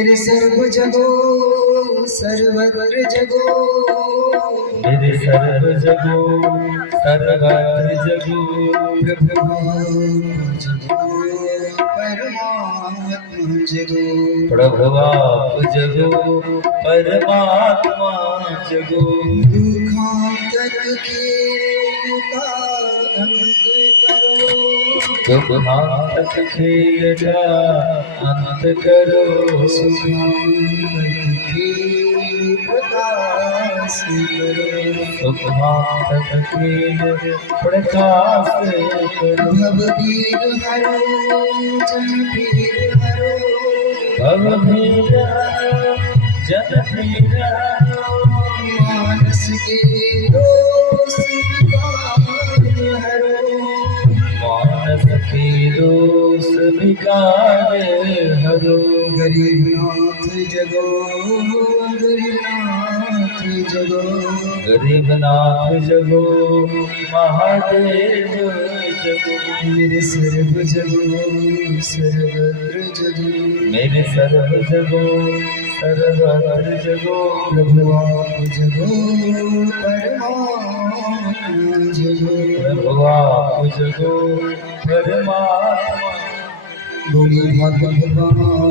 मेरे सर्व जगो सर्वत्र जगो, मेरे सर्व जगो सर्वत्र जगो, प्रभु आप जगो परमात्मा जगो, प्रभु आप जगो परमात्मा जगो, दुखांतर खेल का अंत करो, दुखांतक खेल का अंत करो, सुखांतर खेल प्रकाश करो, सुखांतक खेल प्रकाश करो, भवभीर हरो जन भीर हरो, भवभीर हरो जन भीर हरो, मानस के दोष विकार हरो, मानस के दोष विकार हरो, गरीबनाथ जगो गरीबनाथ जगो, गरीबनाथ जगो महादेव जगो, मेरे सर्व जगो सर्वत्र जगो, मेरे सर्व जगो सर्वत्र जगो, प्रभु आप जगो परमात्मा जगो, प्रभु आप जगो परमात्मा। बोली भागवत भगवान